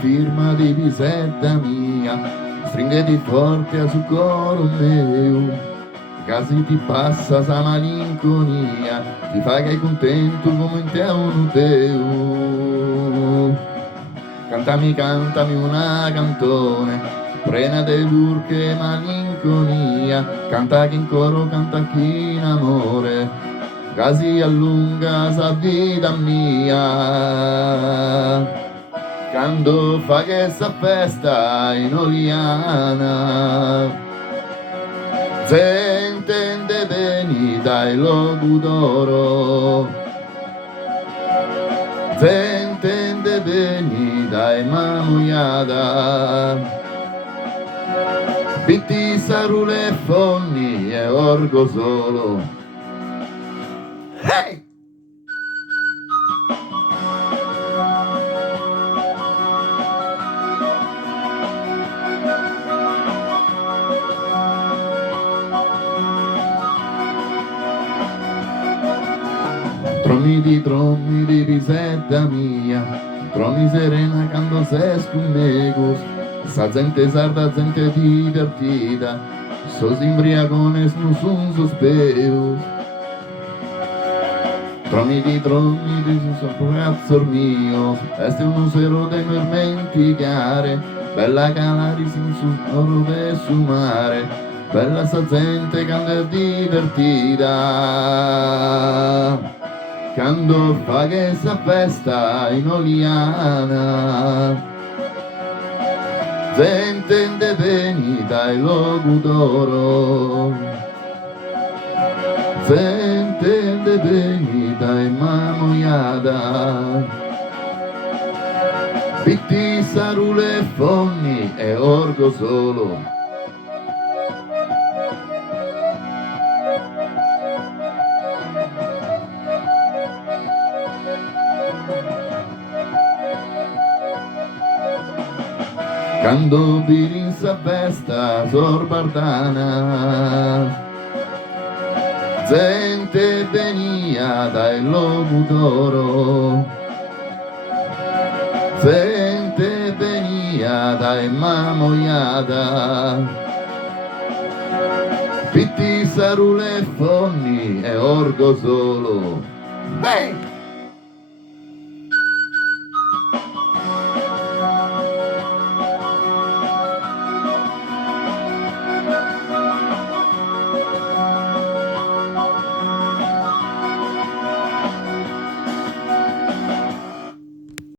Firma di visetta mia, stringiti forte sul coro meu, casi ti passa sa malinconia, ti fa che è contento come in te un teu. Cantami una cantone, prena de burche malinconia, canta chi in coro, canta chi in amore, casi allunga sa vita mia. Quando fa questa festa in Oliana, se intende bene dai logudoro, se intende bene dai mamuiada, bitti sarule fonni e orgo solo. Hey! Tromi di visetta mia, tromi serena quando sei scumegos, sa gente sarda, gente divertida, sos imbriagones non son sospeos. Tromi di sos ragazzo mio, este un sero de mermenticare, bella calari sin su oro de su mare, bella sa gente quando è divertida. Quando fa questa festa in Oliana, se intende bene dai logudoro, se intende bene dai mamoiada, bitti sarule fonni e orgo solo. Quando vieni sa festa sorbardana, gente venia dai logudoro, gente venia dai mamoiada, pitti sarule fonni e orgo solo. Hey!